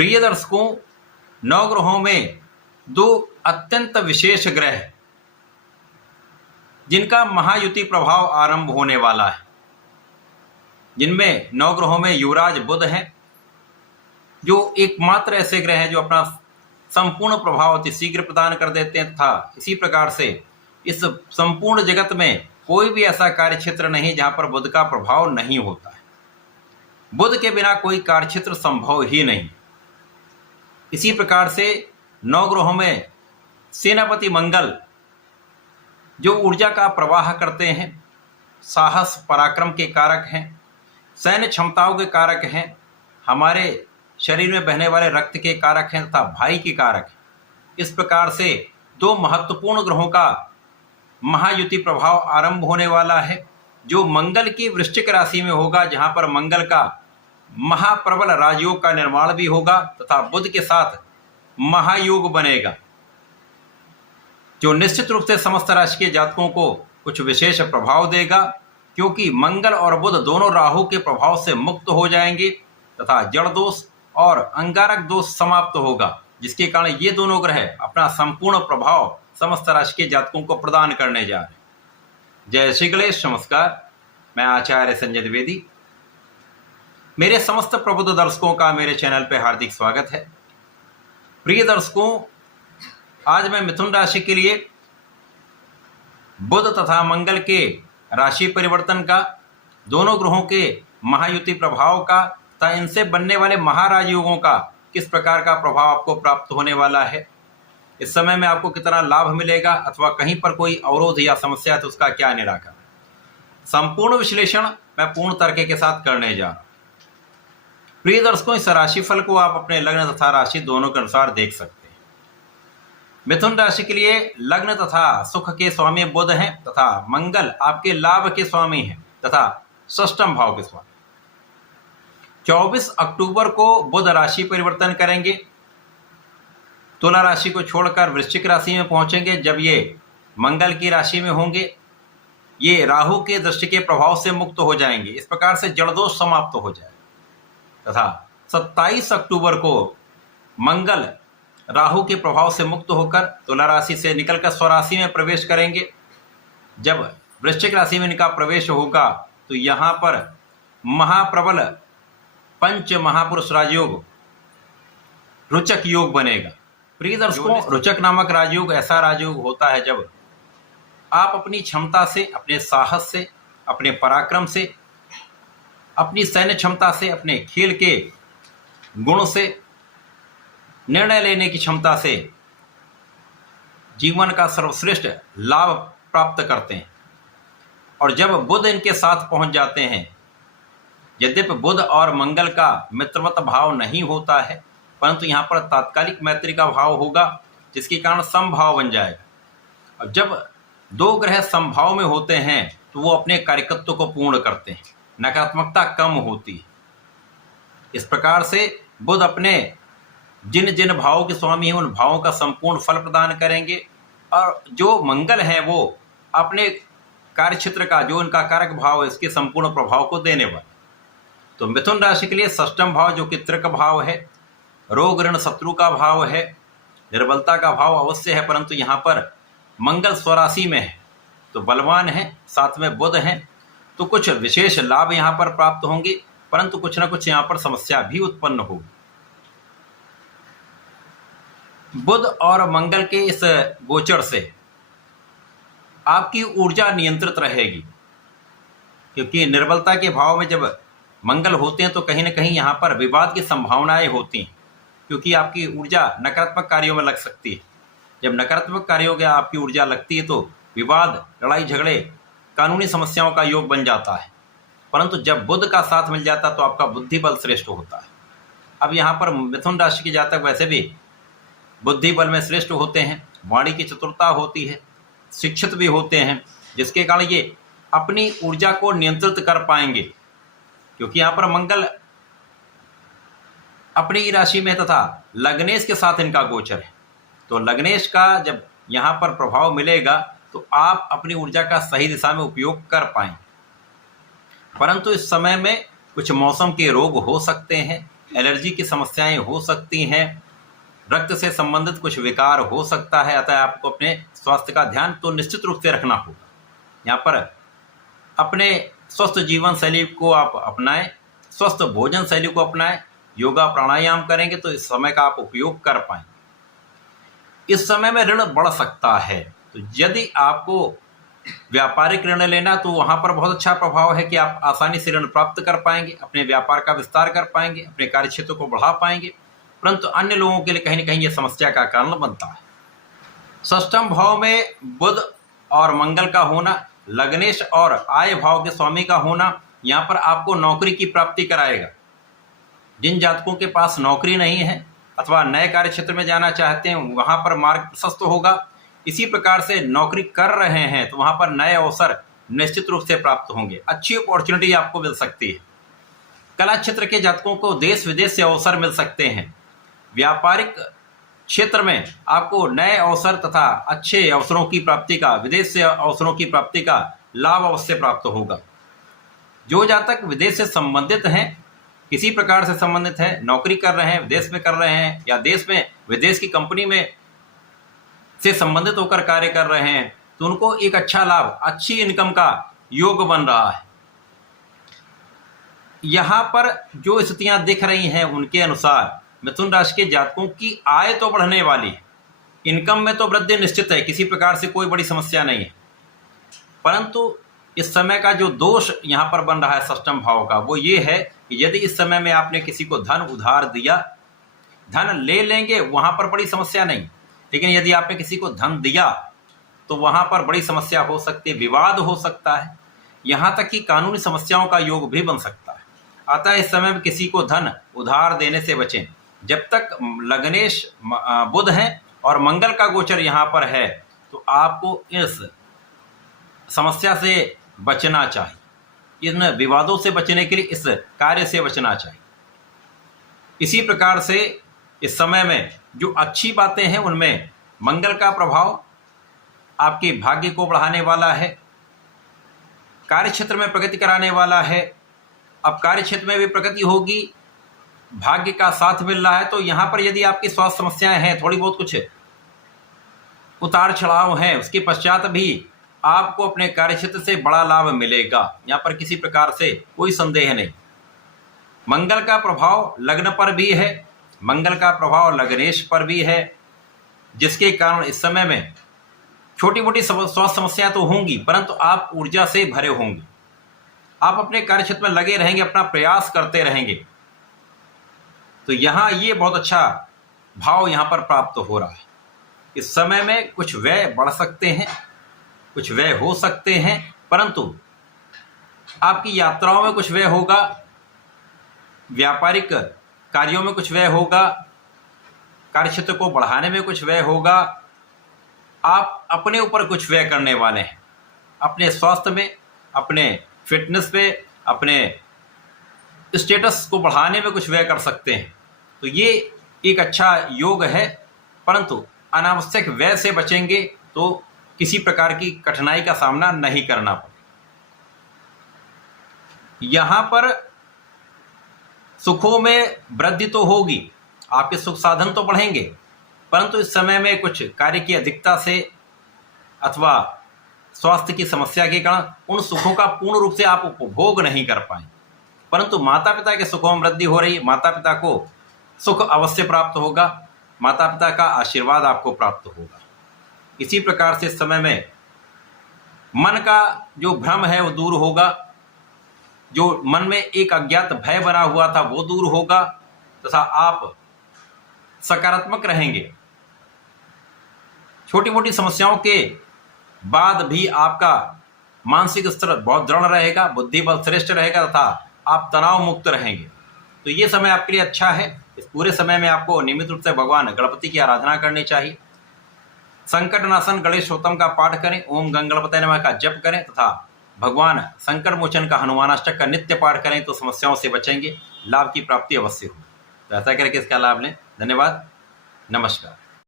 प्रिय दर्शकों, नवग्रहों में दो अत्यंत विशेष ग्रह जिनका महायुति प्रभाव आरंभ होने वाला है, जिनमें नवग्रहों में युवराज बुध हैं, जो एकमात्र ऐसे ग्रह हैं जो अपना संपूर्ण प्रभाव अति शीघ्र प्रदान कर देते हैं तथा इसी प्रकार से इस संपूर्ण जगत में कोई भी ऐसा कार्यक्षेत्र नहीं जहां पर बुध का प्रभाव नहीं होता है। बुध के बिना कोई कार्यक्षेत्र संभव ही नहीं। इसी प्रकार से नवग्रहों में सेनापति मंगल जो ऊर्जा का प्रवाह करते हैं, साहस पराक्रम के कारक हैं, सैन्य क्षमताओं के कारक हैं, हमारे शरीर में बहने वाले रक्त के कारक हैं तथा भाई के कारक हैं। इस प्रकार से दो महत्वपूर्ण ग्रहों का महायुति प्रभाव आरंभ होने वाला है, जो मंगल की वृश्चिक राशि में होगा, जहां पर मंगल का महाप्रबल राजयोग का निर्माण भी होगा तथा बुध के साथ महायोग बनेगा, जो निश्चित रूप से समस्त राशि के जातकों को कुछ विशेष प्रभाव देगा, क्योंकि मंगल और बुध दोनों राहु के प्रभाव से मुक्त हो जाएंगे तथा जड़ दोष और अंगारक दोष समाप्त होगा, जिसके कारण ये दोनों ग्रह अपना संपूर्ण प्रभाव समस्त राशि के जातकों को प्रदान करने जा रहे हैं। जय श्री गणेश। नमस्कार, मैं आचार्य संजय द्विवेदी। मेरे समस्त प्रबुद्ध दर्शकों का मेरे चैनल पर हार्दिक स्वागत है। प्रिय दर्शकों, आज मैं मिथुन राशि के लिए बुध तथा मंगल के राशि परिवर्तन का, दोनों ग्रहों के महायुति प्रभाव का तथा इनसे बनने वाले महाराजयोगों का किस प्रकार का प्रभाव आपको प्राप्त होने वाला है, इस समय में आपको कितना लाभ मिलेगा अथवा कहीं पर कोई अवरोध या समस्या है तो उसका क्या निराकरण, संपूर्ण विश्लेषण मैं पूर्ण तर्क के साथ करने जा रहा हूं। प्रिय दर्शकों, इस राशिफल को आप अपने लग्न तथा राशि दोनों के अनुसार देख सकते हैं। मिथुन राशि के लिए लग्न तथा सुख के स्वामी बुध हैं तथा मंगल आपके लाभ के स्वामी हैं तथा षष्ठम भाव के स्वामी। 24 अक्टूबर को बुध राशि परिवर्तन करेंगे, तुला राशि को छोड़कर वृश्चिक राशि में पहुंचेंगे। जब ये मंगल की राशि में होंगे, ये राहु के दृष्टि के प्रभाव से मुक्त हो जाएंगे। इस प्रकार से जड़ दोष समाप्त हो जाएगा तथा 27 अक्टूबर को मंगल राहु के प्रभाव से मुक्त होकर तुला राशि से निकलकर स्वराशि में प्रवेश करेंगे। जब वृश्चिक राशि में इनका प्रवेश होगा तो यहाँ पर महाप्रबल पंच महापुरुष राजयोग रुचक योग बनेगा। प्रिय दर्शकों, रुचक नामक राजयोग ऐसा राजयोग होता है जब आप अपनी क्षमता से, अपने साहस से, अपने पराक्रम से, अपनी सैन्य क्षमता से, अपने खेल के गुण से, निर्णय लेने की क्षमता से जीवन का सर्वश्रेष्ठ लाभ प्राप्त करते हैं। और जब बुध इनके साथ पहुंच जाते हैं, यद्यपि बुध और मंगल का मित्रवत भाव नहीं होता है, परंतु यहाँ पर तात्कालिक मैत्री का भाव होगा, जिसके कारण समभाव बन जाएगा। और जब दो ग्रह समभाव में होते हैं तो वो अपने कार्यकत्व को पूर्ण करते हैं, नकारात्मकता कम होती है। इस प्रकार से बुध अपने जिन जिन भावों के स्वामी हैं उन भावों का संपूर्ण फल प्रदान करेंगे, और जो मंगल है वो अपने कार्यक्षेत्र का, जो उनका कारक भाव है, इसके संपूर्ण प्रभाव को देने वाले। तो मिथुन राशि के लिए षष्ठम भाव जो कि त्रिक भाव है, रोग ऋण शत्रु का भाव है, निर्बलता का भाव अवश्य है, परंतु यहाँ पर मंगल स्वराशि में है तो बलवान है, साथ में बुध है, तो कुछ विशेष लाभ यहाँ पर प्राप्त होंगे, परंतु कुछ ना कुछ यहाँ पर समस्या भी उत्पन्न होगी। बुध और मंगल के इस गोचर से आपकी ऊर्जा नियंत्रित रहेगी, क्योंकि निर्बलता के भाव में जब मंगल होते हैं तो कहीं ना कहीं यहाँ पर विवाद की संभावनाएं होती हैं, क्योंकि आपकी ऊर्जा नकारात्मक कार्यों में लग सकती है। जब नकारात्मक कार्यों में आपकी ऊर्जा लगती है तो विवाद, लड़ाई झगड़े, कानूनी समस्याओं का योग बन जाता है। परंतु जब बुध का साथ मिल जाता तो आपका बुद्धि बल श्रेष्ठ होता है। अब यहाँ पर मिथुन राशि के जातक वैसे भी बुद्धि बल में श्रेष्ठ होते हैं, वाणी की चतुरता होती है, शिक्षित भी होते हैं, जिसके कारण ये अपनी ऊर्जा को नियंत्रित कर पाएंगे, क्योंकि यहाँ पर मंगल अपनी राशि में तथा लग्नेश के साथ इनका गोचर है। तो लग्नेश का जब यहाँ पर प्रभाव मिलेगा तो आप अपनी ऊर्जा का सही दिशा में उपयोग कर पाएंगे। परंतु इस समय में कुछ मौसम के रोग हो सकते हैं, एलर्जी की समस्याएं हो सकती हैं, रक्त से संबंधित कुछ विकार हो सकता है। अतः आपको अपने स्वास्थ्य का ध्यान तो निश्चित रूप से रखना होगा। यहाँ पर अपने स्वस्थ जीवन शैली को आप अपनाएं, स्वस्थ भोजन शैली को अपनाएं, योगा प्राणायाम करेंगे तो इस समय का आप उपयोग कर पाएंगे। इस समय में ऋण बढ़ सकता है, तो यदि आपको व्यापारिक ऋण लेना तो वहां पर बहुत अच्छा प्रभाव है कि आप आसानी से ऋण प्राप्त कर पाएंगे, अपने व्यापार का विस्तार कर पाएंगे, अपने कार्य क्षेत्र को बढ़ा पाएंगे। परंतु अन्य लोगों के लिए कहीं न कहीं यह समस्या का कारण बनता है। षष्ठम भाव में बुध और मंगल का होना, लग्नेश और आय भाव के स्वामी का होना यहाँ पर आपको नौकरी की प्राप्ति कराएगा। जिन जातकों के पास नौकरी नहीं है अथवा नए कार्य क्षेत्र में जाना चाहते हैं वहां पर मार्ग प्रशस्त होगा। इसी प्रकार से नौकरी कर रहे हैं तो वहां पर नए अवसर निश्चित रूप से प्राप्त होंगे, अच्छी अपॉर्चुनिटी आपको मिल सकती है। कला क्षेत्र के जातकों को देश विदेश से अवसर मिल सकते हैं। व्यापारिक क्षेत्र में आपको नए अवसर तथा अच्छे अवसरों की प्राप्ति का, विदेश से अवसरों की प्राप्ति का लाभ अवश्य प्राप्त होगा। जो जातक विदेश से संबंधित हैं, किसी प्रकार से संबंधित है, नौकरी कर रहे हैं, विदेश में कर रहे हैं या देश में विदेश की कंपनी में से संबंधित होकर कार्य कर रहे हैं, तो उनको एक अच्छा लाभ, अच्छी इनकम का योग बन रहा है। यहां पर जो स्थितियां दिख रही हैं उनके अनुसार मिथुन राशि के जातकों की आय तो बढ़ने वाली है, इनकम में तो वृद्धि निश्चित है, किसी प्रकार से कोई बड़ी समस्या नहीं है। परंतु इस समय का जो दोष यहाँ पर बन रहा है षष्ठम भाव का, वो ये है कि यदि इस समय में आपने किसी को धन उधार दिया, धन ले लेंगे वहां पर बड़ी समस्या नहीं, लेकिन यदि आपने किसी को धन दिया तो वहां पर बड़ी समस्या हो सकती है, विवाद हो सकता है, यहाँ तक कि कानूनी समस्याओं का योग भी बन सकता है। अतः इस समय में किसी को धन उधार देने से बचें। जब तक लग्नेश बुध है और मंगल का गोचर यहाँ पर है तो आपको इस समस्या से बचना चाहिए, इन विवादों से बचने के लिए इस कार्य से बचना चाहिए। इसी प्रकार से इस समय में जो अच्छी बातें हैं उनमें मंगल का प्रभाव आपके भाग्य को बढ़ाने वाला है, कार्य क्षेत्र में प्रगति कराने वाला है। अब कार्य क्षेत्र में भी प्रगति होगी, भाग्य का साथ मिल रहा है, तो यहाँ पर यदि आपकी स्वास्थ्य समस्याएं हैं, थोड़ी बहुत कुछ उतार चढ़ाव हैं, उसके पश्चात भी आपको अपने कार्य क्षेत्र से बड़ा लाभ मिलेगा। यहाँ पर किसी प्रकार से कोई संदेह नहीं। मंगल का प्रभाव लग्न पर भी है, मंगल का प्रभाव लग्नेश पर भी है, जिसके कारण इस समय में छोटी मोटी स्वास्थ्य समस्याएं तो होंगी, परंतु आप ऊर्जा से भरे होंगे, आप अपने कार्य क्षेत्र में लगे रहेंगे, अपना प्रयास करते रहेंगे। तो यहाँ ये बहुत अच्छा भाव यहाँ पर प्राप्त हो रहा है। इस समय में कुछ व्यय बढ़ सकते हैं, कुछ व्यय हो सकते हैं, परंतु आपकी यात्राओं में कुछ व्यय होगा, व्यापारिक कार्यों में कुछ व्यय होगा, कार्य क्षेत्र को बढ़ाने में कुछ व्यय होगा। आप अपने ऊपर कुछ व्यय करने वाले हैं, अपने स्वास्थ्य में, अपने फिटनेस पे, अपने स्टेटस को बढ़ाने में कुछ व्यय कर सकते हैं। तो ये एक अच्छा योग है, परंतु अनावश्यक व्यय से बचेंगे तो किसी प्रकार की कठिनाई का सामना नहीं करना पड़े। यहां पर सुखों में वृद्धि तो होगी, आपके सुख साधन तो बढ़ेंगे, परंतु इस समय में कुछ कार्य की अधिकता से अथवा स्वास्थ्य की समस्या के कारण उन सुखों का पूर्ण रूप से आप उपभोग नहीं कर पाए। परंतु माता पिता के सुखों में वृद्धि हो रही है, माता पिता को सुख अवश्य प्राप्त होगा, माता पिता का आशीर्वाद आपको प्राप्त होगा। इसी प्रकार से इस समय में मन का जो भ्रम है वो दूर होगा, जो मन में एक अज्ञात भय बना हुआ था वो दूर होगा, तथा आप सकारात्मक रहेंगे। छोटी मोटी समस्याओं के बाद भी आपका मानसिक स्तर बहुत दृढ़ रहेगा, बुद्धि बल श्रेष्ठ रहेगा तथा आप तनाव मुक्त रहेंगे। तो ये समय आपके लिए अच्छा है। इस पूरे समय में आपको नियमित रूप से भगवान गणपति की आराधना करनी चाहिए। संकटनाशन गणेशोत्तम का पाठ करें, ओम गंगणपतये नमः का जप करें तथा भगवान संकट मोचन का हनुमानाष्टक का नित्य पाठ करें तो समस्याओं से बचेंगे, लाभ की प्राप्ति अवश्य हो। तो ऐसा करके इसका लाभ लें। धन्यवाद, नमस्कार।